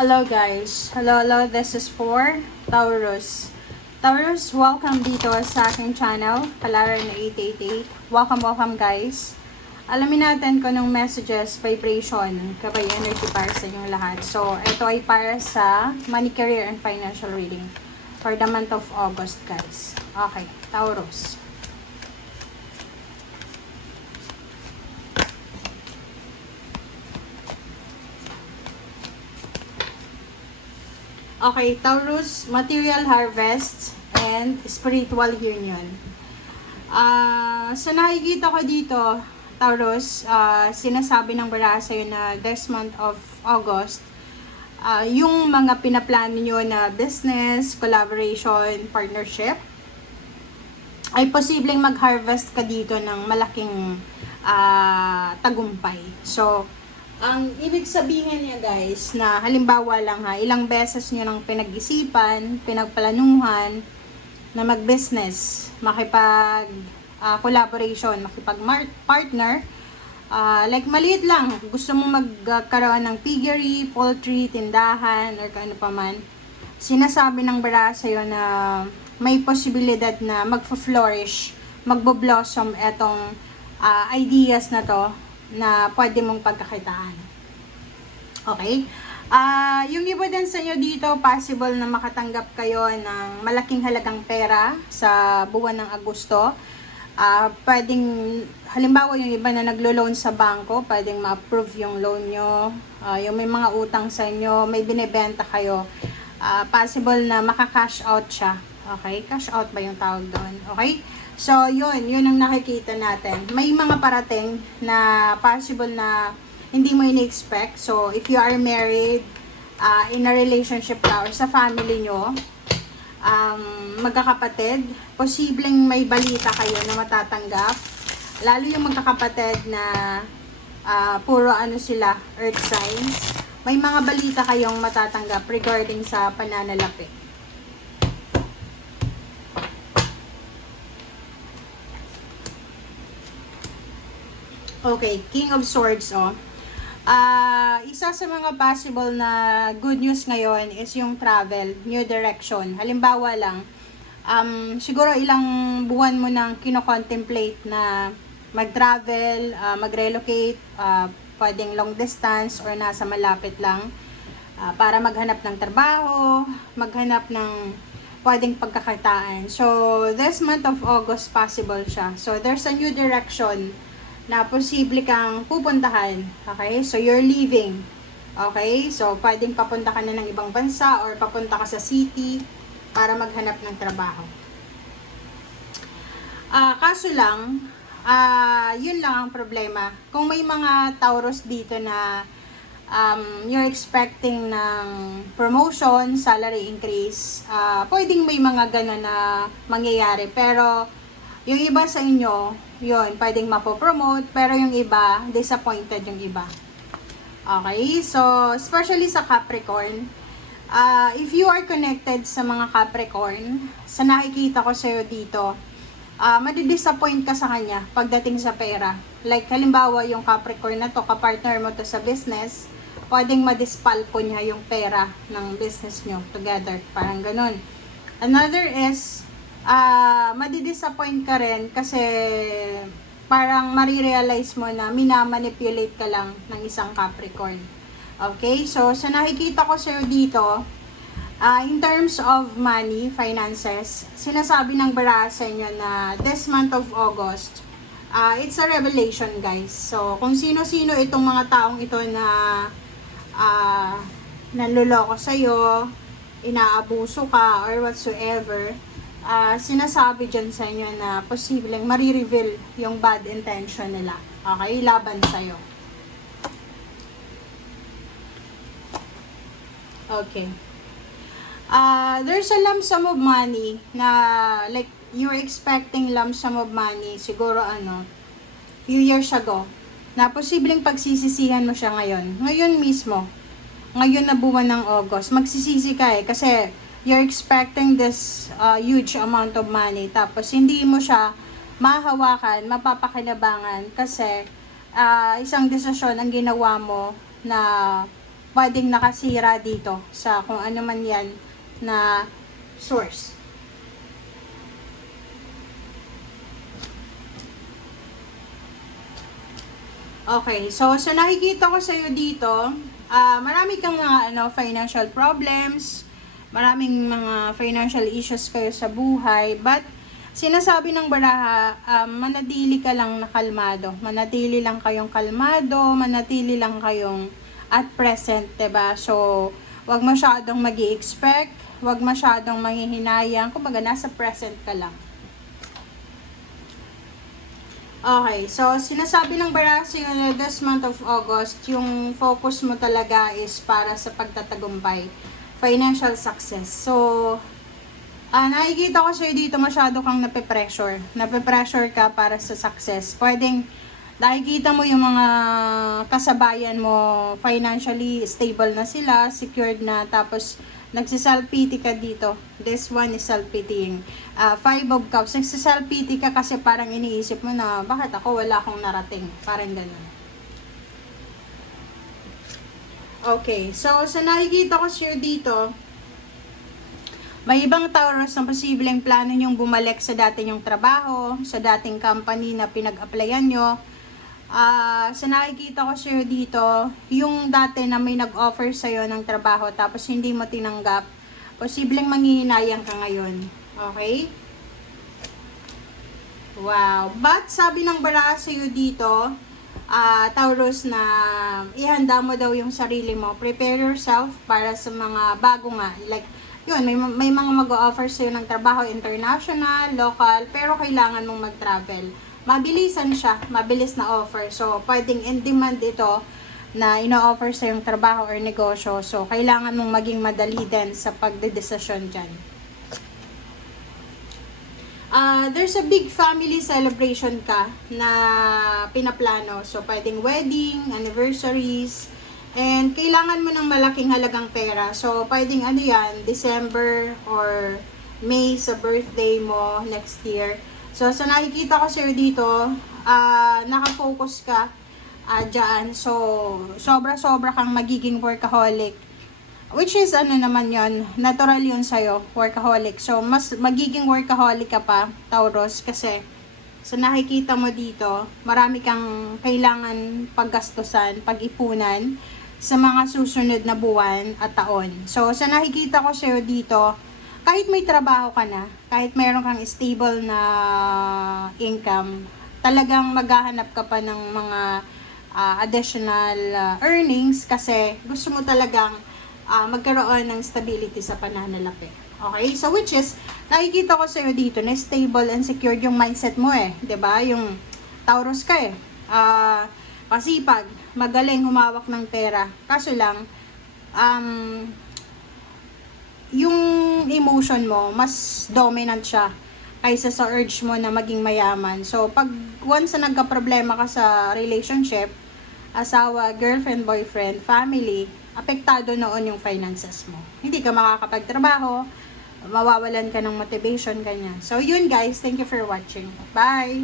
Hello guys. Hello. This is for Taurus. Taurus, welcome dito sa aking channel, Palaran 888. Welcome guys. Alamin natin kung anong messages, vibration, kabay energy para sa inyong lahat. So, ito ay para sa money, career, and financial reading for the month of August guys. Okay, Taurus. Okay, Taurus, material harvest and spiritual union. So nakikita ko dito, Taurus, sinasabi ng baraha sa'yo na this month of August, yung mga pinaplano nyo na business, collaboration, partnership, ay posibleng mag-harvest ka dito ng malaking tagumpay. So, ang ibig sabihin niya guys, na halimbawa lang ilang beses nyo nang pinag-isipan, pinagplanuhan na mag-business, makipag-collaboration, makipag-partner, like maliit lang, gusto mo magkaroon ng piggery, poultry, tindahan, or kano pa man, sinasabi ng baraha sa'yo na may posibilidad na magpo-flourish, magbo-blossom etong ideas na to, na pwede mong pagkakitaan. Okay? Yung iba din sa inyo dito, possible na makatanggap kayo ng malaking halagang pera sa buwan ng Agosto. Pwedeng, halimbawa yung iba na naglo-loan sa bangko, pwedeng ma-approve yung loan nyo. Yung may mga utang sa inyo, may binibenta kayo, possible na maka-cash out siya. Okay? Cash out ba yung tawag doon? Okay? So, yun ang nakikita natin. May mga parating na possible na hindi mo ini-expect. So, if you are married, in a relationship ka, or sa family nyo, magkakapatid, posibleng may balita kayo na matatanggap. Lalo yung magkakapatid na puro sila, earth signs. May mga balita kayong matatanggap regarding sa pananalapi. Okay, King of Swords, isa sa mga possible na good news ngayon is yung travel, new direction. Halimbawa lang, siguro ilang buwan mo nang kino-contemplate na mag-travel, mag-relocate, pwedeng long distance or nasa malapit lang, para maghanap ng trabaho, maghanap ng pwedeng pagkakitaan. So, this month of August, possible siya. So, there's a new direction na posible kang pupuntahan. Okay? So, you're leaving. Okay? So, pwedeng papunta ka na ng ibang bansa or papunta ka sa city para maghanap ng trabaho. Kaso lang, yun lang ang problema. Kung may mga Taurus dito na you're expecting ng promotion, salary increase, pwedeng may mga gano'n na mangyayari. Pero, yung iba sa inyo, yun, pwedeng mapopromote, pero yung iba, disappointed yung iba. Okay? So, especially sa Capricorn, if you are connected sa mga Capricorn, sa nakikita ko sa'yo dito, madidisappoint ka sa kanya pagdating sa pera. Like, halimbawa, yung Capricorn na to, kapartner mo to sa business, pwedeng madispalko niya yung pera ng business nyo together. Parang ganun. Another is, madidisappoint ka rin kasi parang marirealize mo na minamanipulate ka lang ng isang Capricorn. Okay? So, sa nakikita ko sa'yo dito, in terms of money, finances, sinasabi ng baraha sa inyo na this month of August, it's a revelation guys. So, kung sino-sino itong mga taong ito na nanluloko sa'yo, inaabuso ka, or whatsoever, sinasabi dyan sa inyo na posibleng marireveal yung bad intention nila. Okay? Laban sa'yo. Okay. There's a lump sum of money na like you're expecting lump sum of money siguro few years ago na posibleng pagsisisihan mo siya ngayon. Ngayon mismo. Ngayon na buwan ng August. Magsisisi ka kasi you're expecting this huge amount of money, tapos hindi mo siya mahahawakan, mapapakinabangan kasi isang desisyon ang ginawa mo na pwedeng nakasira dito sa kung ano man yan na source. Okay, so nakikita ko sa iyo dito, marami kang mga financial problems, maraming mga financial issues kayo sa buhay, but sinasabi ng baraha, manatili ka lang na kalmado, manatili lang kayong kalmado, manatili lang kayong at present, 'di ba? So, wag masyadong magi-expect, wag masyadong manghihinayang, kumbaga nasa present ka lang. Okay, so sinasabi ng Barassi this month of August, yung focus mo talaga is para sa pagtatagumpay, financial success. So, nakikita ko sa'yo dito masyado kang nape-pressure. Nape-pressure ka para sa success. Pwedeng nakikita mo yung mga kasabayan mo financially stable na sila, secured na, tapos nagsiself-pity ka dito. This one is self-pitying. Five of Cups. Nagsiself-pity ka kasi parang iniisip mo na, bakit ako wala akong narating? Parang ganun. Okay. So, sa nakikita ko sa'yo dito, may ibang Taurus na posibleng plano nyong bumalik sa dati nyong trabaho, sa dating company na pinag-applyan nyo. Sa nakikita ko sa'yo dito, yung dati na may nag-offer sa'yo ng trabaho tapos hindi mo tinanggap, posibleng manghihinayang ka ngayon. Okay? Wow. But sabi ng baraha sa'yo dito, Taurus, na ihanda mo daw yung sarili mo. Prepare yourself para sa mga bago nga. Like, yun, may mga mag-o-offer sa'yo ng trabaho, international, local, pero kailangan mong mag-travel. Mabilisan siya, mabilis na offer. So, pwedeng in demand ito na ino-offer sa yung trabaho or negosyo. So, kailangan mong maging madali din sa pagdedesisyon dyan. There's a big family celebration ka na pinaplano. So, pwedeng wedding, anniversaries, and kailangan mo ng malaking halagang pera. So, pwedeng yan, December or May sa birthday mo next year. So, sa nakikita ko sa'yo dito, nakafocus ka dyan. So, sobra-sobra kang magiging workaholic. Which is, naman yon, natural yun sa'yo, workaholic. So, mas magiging workaholic ka pa, Taurus, kasi sa nakikita mo dito, marami kang kailangan paggastusan, pag-ipunan sa mga susunod na buwan at taon. So, sa nakikita ko sa'yo dito, kahit may trabaho ka na, kahit mayroon kang stable na income, talagang maghahanap ka pa ng mga additional earnings kasi gusto mo talagang magkaroon ng stability sa pananalapi. Okay? So, which is, nakikita ko sa'yo dito na stable and secured yung mindset mo eh. 'Di ba? Yung Taurus ka eh. Masipag, magaling humawak ng pera. Kaso lang, yung emotion mo, mas dominant siya kaysa sa urge mo na maging mayaman. So, pag once na nagka-problema ka sa relationship, asawa, girlfriend, boyfriend, family, apektado noon yung finances mo. Hindi ka makakapagtrabaho, mawawalan ka ng motivation, ganyan. So, yun guys. Thank you for watching. Bye!